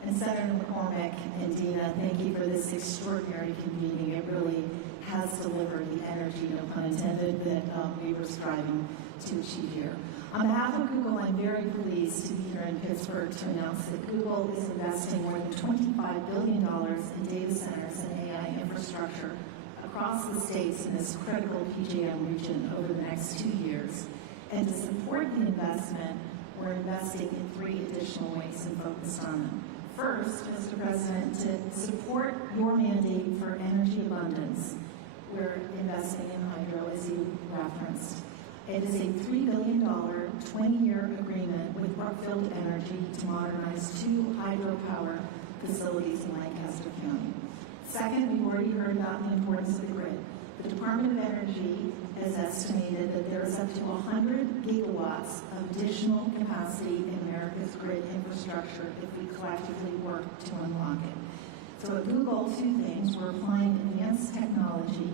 And Senator McCormick and Dina, thank you for this extraordinary convening. It really has delivered the energy, no pun intended, that we were striving to achieve here. On behalf of Google, I'm very pleased to be here in Pittsburgh to announce that Google is investing more than $25 billion in data centers and AI infrastructure across the states in this critical PJM region over the next 2 years. And to support the investment, we're investing in 3 additional ways and focused on them. First, Mr. President, to support your mandate for energy abundance, we're investing in hydro, as you referenced. It is a $3 billion, 20-year agreement with Brookfield Energy to modernize 2 hydropower facilities in Lancaster County. Second, we've already heard about the importance of the grid. The Department of Energy has estimated that there is up to 100 gigawatts of additional capacity in America's grid infrastructure if we collectively work to unlock it. So at Google, 2 things. We're applying advanced technology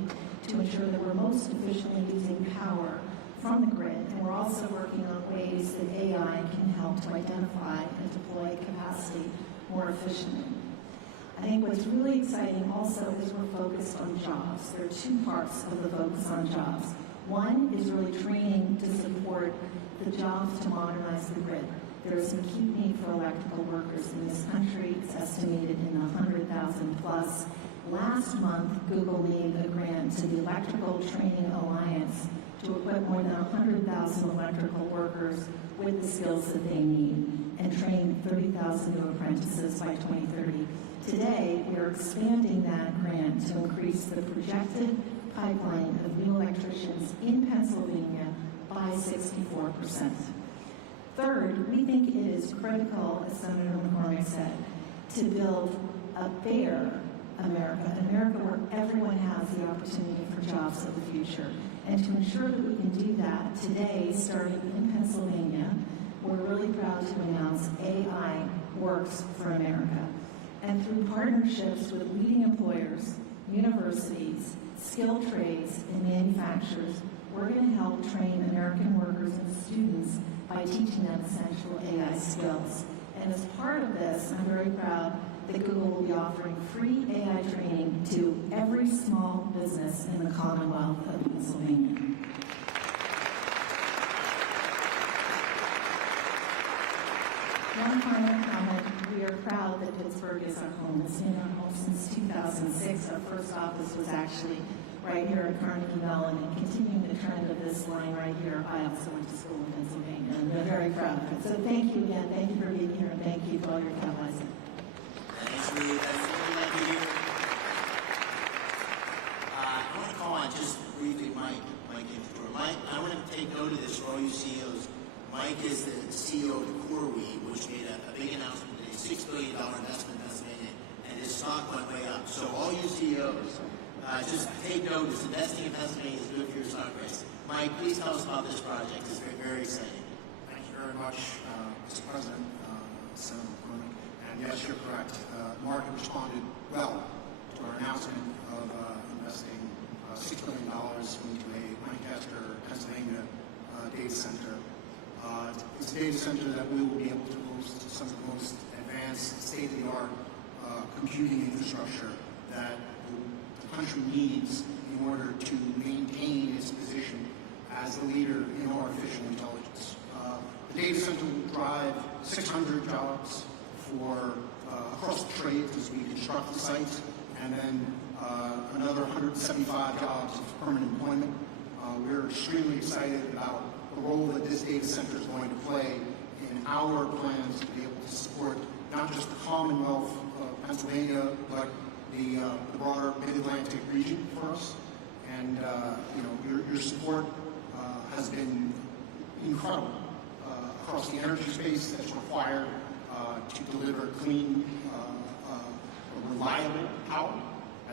to ensure that we're most efficiently using power from the grid, and we're also working on ways that AI can help to identify and deploy capacity more efficiently. I think what's really exciting also is we're focused on jobs. There are 2 parts of the focus on jobs. One is really training to support the jobs to modernize the grid. There is an acute need for electrical workers in this country. It's estimated in the 100,000 plus. Last month, Google made a grant to the Electrical Training Alliance to equip more than 100,000 electrical workers with the skills that they need and train 30,000 new apprentices by 2030. Today, we're expanding that grant to increase the projected pipeline of new electricians in Pennsylvania by 64%. Third, we think it is critical, as Senator McCormick said, to build a fair America, an America where everyone has the opportunity for jobs of the future. And to ensure that we can do that, today, starting in Pennsylvania, we're really proud to announce AI Works for America. And through partnerships with leading employers, universities, skilled trades, and manufacturers, we're going to help train American workers and students by teaching them essential AI skills. And as part of this, I'm very proud that Google will be offering free AI training to every small business in the Commonwealth of Pennsylvania. One final comment. We are proud that Pittsburgh is our home. It's been our home since 2006. Our first office was actually right here at Carnegie Mellon, and continuing the trend of this line right here, I also went to school in Pennsylvania, and we're very proud of it. So thank you again. Thank you for being here, and thank you for all your catalyzing. Thanks, Lee. That's what we like to hear. I want to call on just briefly Mike Infantore. Mike, I want to take note of this for all you CEOs. Mike is the CEO of CoreWeave, which made a big announcement today, $6 billion investment in Pennsylvania, and his stock went way up. So all you CEOs, just take notice. Investing in Pennsylvania is good for your stock price. Mike, please tell us about this project. It's very, very exciting. Thank you very much, Mr. President, Senator McCormick. And yes, you're correct. The market responded well to our announcement of investing $6 billion into a Lancaster, Pennsylvania data center. It's a data center that we will be able to host some of the most advanced, state-of-the-art computing infrastructure that the country needs in order to maintain its position as the leader in artificial intelligence. The data center will drive 600 jobs for across the trades as we construct the site, and then another 175 jobs of permanent employment. We're extremely excited about the role that this data center is going to play in our plans to be able to support not just the Commonwealth of Pennsylvania, but the broader Mid-Atlantic region for us. And your support has been incredible across the energy space that's required to deliver clean, reliable power,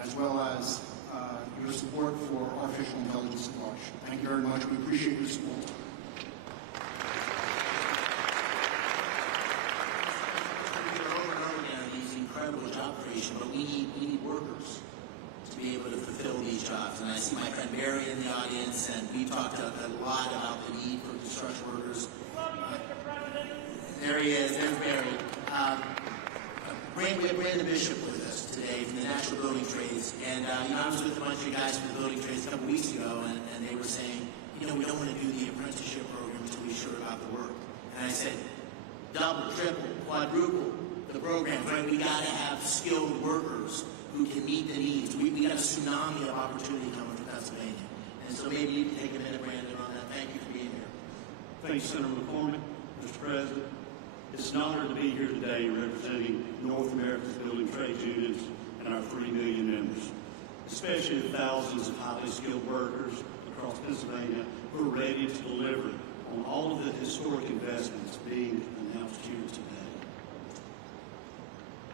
as well as your support for artificial intelligence at large. Thank you very much. We appreciate your support. Incredible job creation, but we need workers to be able to fulfill these jobs. And I see my friend Barry in the audience, and we talked a lot about the need for construction workers. There he is. There's Barry. Brandon Bishop with us today from the National Building Trades. And I was with a bunch of guys from the building trades a couple weeks ago, and they were saying, we don't want to do the apprenticeship program until we're sure about the work. And I said, double, triple, quadruple the programs, right? We got to have skilled workers who can meet the needs. We got a tsunami of opportunity coming to Pennsylvania. And so maybe you can take a minute, Brandon, on that. Thank you for being here. Thank you, Senator McCormick. Mr. President, it's an honor to be here today representing North America's building trades unions and our 3 million members, especially the thousands of highly skilled workers across Pennsylvania who are ready to deliver on all of the historic investments being announced here today.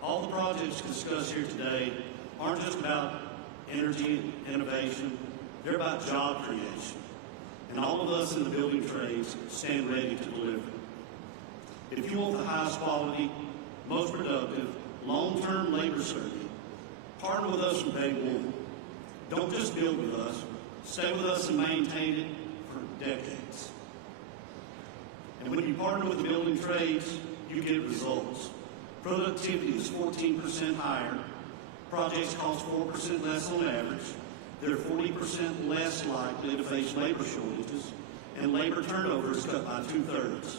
All the projects discussed here today aren't just about energy and innovation, they're about job creation. And all of us in the building trades stand ready to deliver. If you want the highest quality, most productive, long-term labor serving, partner with us from day one. Don't just build with us, stay with us and maintain it for decades. And when you partner with the building trades, you get results. Productivity is 14% higher. Projects cost 4% less on average. They're 40% less likely to face labor shortages, and labor turnover is cut by 2/3.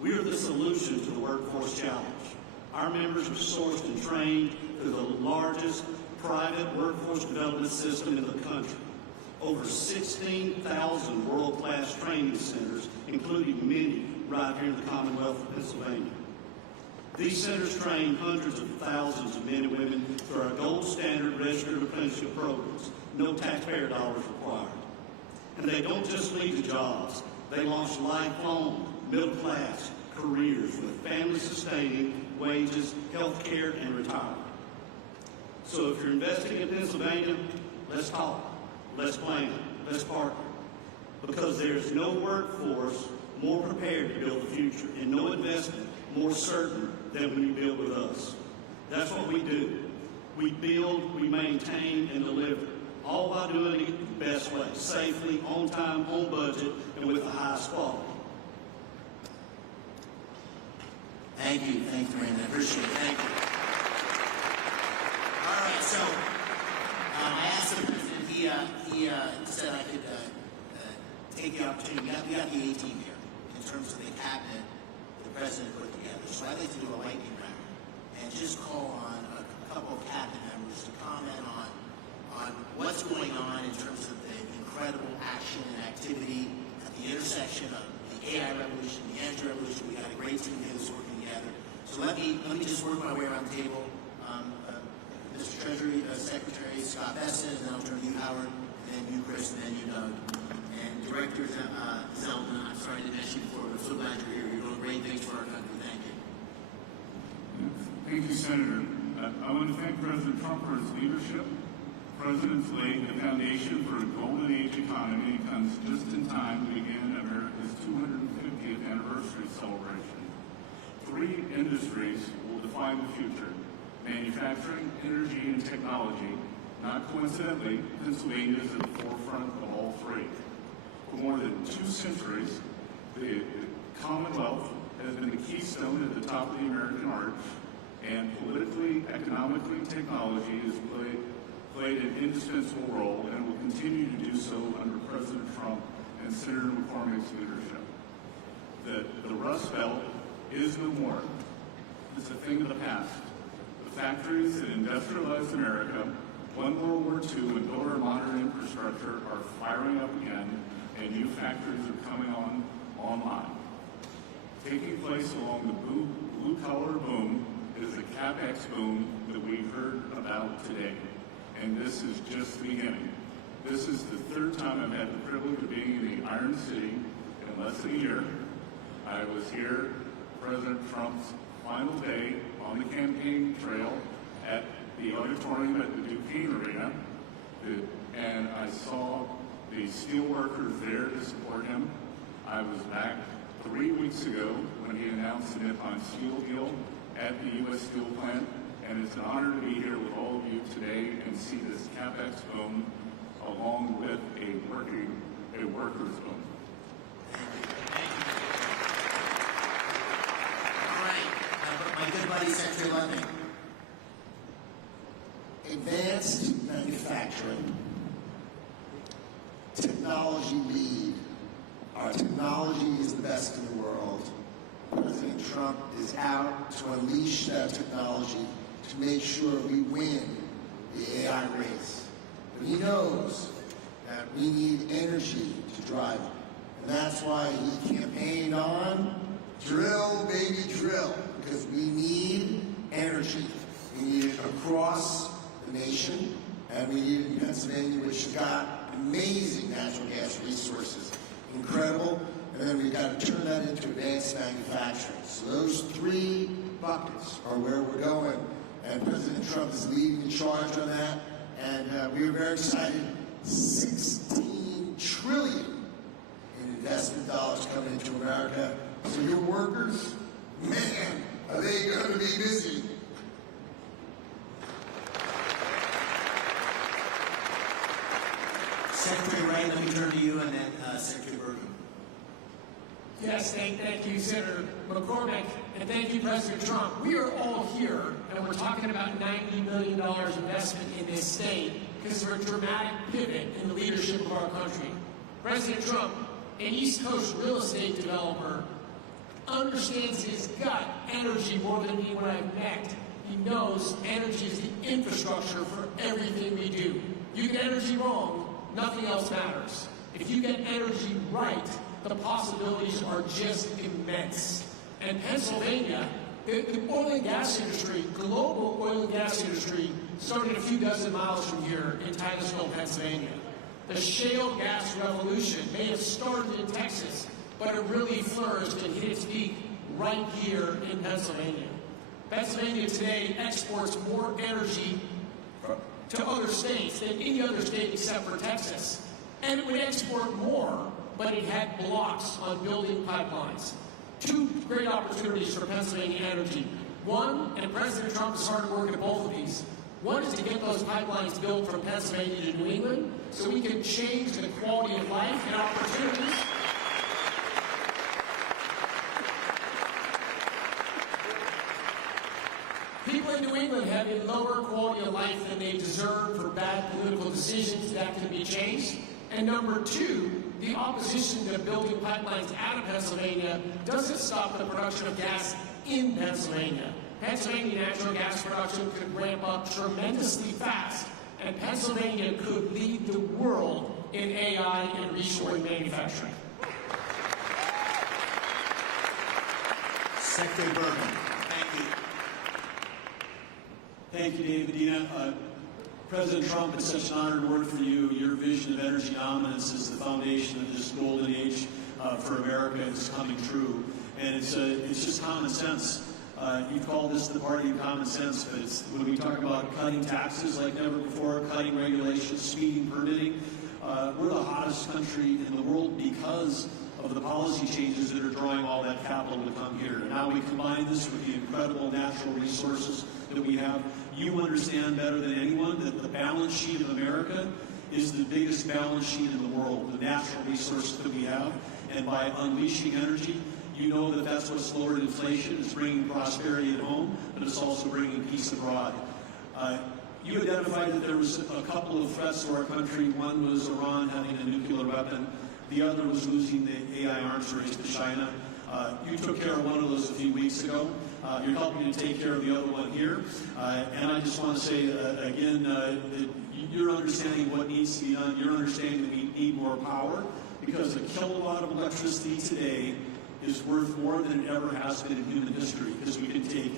We are the solution to the workforce challenge. Our members are sourced and trained through the largest private workforce development system in the country. Over 16,000 world-class training centers, including many right here in the Commonwealth of Pennsylvania. These centers train hundreds of thousands of men and women through our gold standard registered apprenticeship programs. No taxpayer dollars required. And they don't just lead to jobs. They launch lifelong, middle-class careers with family-sustaining wages, health care, and retirement. So if you're investing in Pennsylvania, let's talk, let's plan, let's partner. Because there's no workforce more prepared to build the future, and no investment more certain than when you build with us. That's what we do. We build, we maintain, and deliver, all by doing it the best way, safely, on time, on budget, and with the highest quality. Thank you, Randy. I appreciate it. Thank you. All right, so I asked the president. He said I could take the opportunity. We got the A team here in terms of the cabinet the president put together. So I'd like to do a lightning round and just call on a couple of cabinet members to comment on what's going on in terms of the incredible action and activity at the intersection of the AI revolution, the energy revolution. We got a great team here that's working together. So let me just work my way around the table. Mr. Treasury Secretary Scott Bessent, and then I'll turn to you, Howard, and then you, Chris, and then you, Doug. And Director Zeldin, I'm sorry to miss you before, but I'm so glad you're here. You're doing great things for our country. Thank you. Thank you, Senator. I want to thank President Trump for his leadership. The President's laid the foundation for a golden age economy and comes just in time to begin America's 250th anniversary celebration. 3 industries will define the future: manufacturing, energy, and technology. Not coincidentally, Pennsylvania is at the forefront of all 3. For more than 2 centuries, the Commonwealth has been the keystone at the top of the American arch, and politically, economically, technology has played an indispensable role and will continue to do so under President Trump and Senator McCormick's leadership. The Rust Belt is no more. It's a thing of the past. The factories that industrialized America, won World War II, and built our modern infrastructure are firing up again, and new factories are coming online. Taking place along the blue-collar boom is the CapEx boom that we heard about today, and this is just the beginning. This is the 3rd time I've had the privilege of being in the Iron City in less than a year. I was here President Trump's final day on the campaign trail at the auditorium at the Duquesne Arena, and I saw the steel workers there to support him. I was back 3 weeks ago when he announced the Nippon Steel deal at the U.S. Steel plant, and it's an honor to be here with all of you today and see this CapEx boom along with a workers boom. All right, my good buddy, Secretary Levin. Advanced manufacturing, technology lead. Our technology is the best in the world. President Trump is out to unleash that technology to make sure we win the AI race. But he knows that we need energy to drive it. And that's why he campaigned on drill, baby, drill, because we need energy. We need it across the nation, and we need it in Pennsylvania, which has got amazing natural gas resources. Incredible. And then we've got to turn that into advanced manufacturing. So those 3 buckets are where we're going. And President Trump is leading the charge on that. And we are very excited. $16 trillion in investment dollars coming into America. So your workers, man, are they going to be busy? Secretary Wray, let me turn to you, and then Secretary Bergen. Yes, thank you, Senator McCormick, and thank you, President Trump. We are all here, and we're talking about $90 million investment in this state because of a dramatic pivot in the leadership of our country. President Trump, an East Coast real estate developer, understands his gut energy more than anyone I've met. He knows energy is the infrastructure for everything we do. You get energy wrong, nothing else matters. If you get energy right, the possibilities are just immense. And Pennsylvania, the oil and gas industry, global oil and gas industry, started a few dozen miles from here in Titusville, Pennsylvania. The shale gas revolution may have started in Texas, but it really flourished and hit its peak right here in Pennsylvania. Pennsylvania today exports more energy to other states than any other state except for Texas. And it would export more, but it had blocks on building pipelines. 2 great opportunities for Pennsylvania energy. One, and President Trump is hard at work at both of these. One is to get those pipelines built from Pennsylvania to New England so we can change the quality of life and opportunities. England having lower quality of life than they deserve for bad political decisions that can be changed. And number two, the opposition to building pipelines out of Pennsylvania doesn't stop the production of gas in Pennsylvania. Pennsylvania natural gas production could ramp up tremendously fast, and Pennsylvania could lead the world in AI and reshoring manufacturing. Secretary Bergen. Thank you. Thank you, David Medina. President Trump, it's such an honor to work for you. Your vision of energy dominance is the foundation of this golden age for America is coming true. And it's just common sense. You've called this the party of common sense, but it's, when we talk about cutting taxes like never before, cutting regulations, speeding permitting, we're the hottest country in the world because of the policy changes that are drawing all that capital to come here. And now we combine this with the incredible natural resources that we have. You understand better than anyone that the balance sheet of America is the biggest balance sheet in the world, the natural resources that we have. And by unleashing energy, you know that that's what's lowered inflation. It's bringing prosperity at home, but it's also bringing peace abroad. You identified that there was a couple of threats to our country. One was Iran having a nuclear weapon. The other was losing the AI arms race to China. You took care of one of those a few weeks ago. You're helping to take care of the other one here. And I just want to say, again, that you're understanding what needs to be done. You're understanding that we need more power because a kilowatt of electricity today is worth more than it ever has been in human history because we can take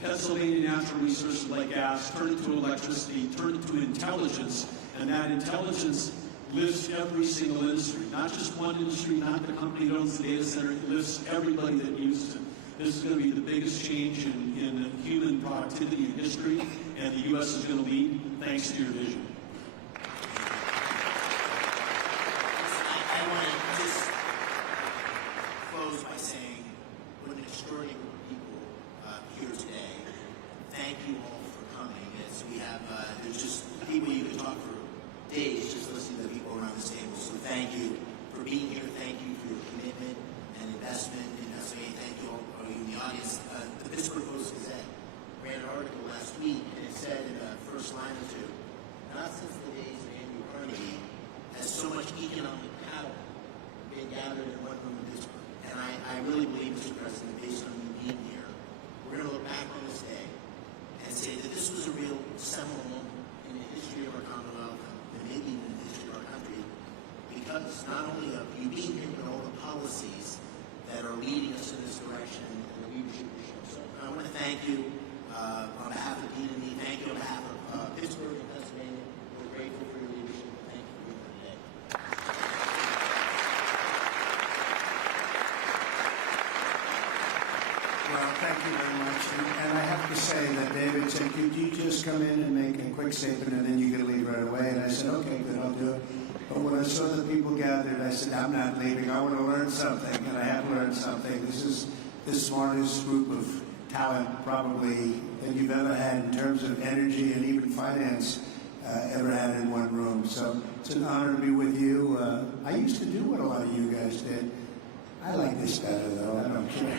Pennsylvania natural resources like gas, turn it to electricity, turn it to intelligence, and that intelligence lifts every single industry, not just one industry, not the company that owns the data center, it lifts everybody that uses it. This is going to be the biggest change in human productivity in history, and the U.S. is going to lead thanks to your vision. I want to just close by saying what an extraordinary group of people here today. Thank you all for coming. As we have, there's just people you could talk for days just listening to the people around this table. So thank you for being here. Thank you for your commitment and investment in Pennsylvania. Thank you all for you in the audience. The Pittsburgh Post-Gazette ran an article last week, and it said in the first line or two, not since the days of Andrew Carnegie has so much economic capital been gathered in one room in Pittsburgh. And I really believe, Mr. President, based on you being here, we're going to look back on this day and say that this was a real seminal moment in the history of our Commonwealth and maybe even in the history of our country, because not only of you being here, but all the policies that are leading us in this direction and the leadership you show. So I want to thank you on behalf of Dean and me. Thank you on behalf of Pittsburgh and Pennsylvania. We're grateful for your leadership. Thank you for being here today. Well, thank you very much. And I have to say that David said, could you just come in and make a quick statement and then you can leave right away? And I said, okay, good, I'll do it. But when I saw the people gathered, I said, I'm not leaving. I want to learn something. And I have learned something. This is the smartest group of talent probably that you've ever had in terms of energy and even finance ever had in one room. So it's an honor to be with you. I used to do what a lot of you guys did. I like this better, though. I don't care.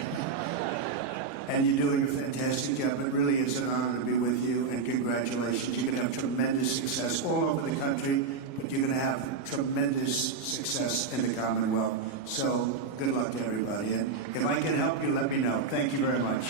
And you're doing a fantastic job. It really is an honor to be with you, and congratulations. You're going to have tremendous success all over the country, but you're going to have tremendous success in the Commonwealth. So good luck to everybody. And if I can help you, let me know. Thank you very much.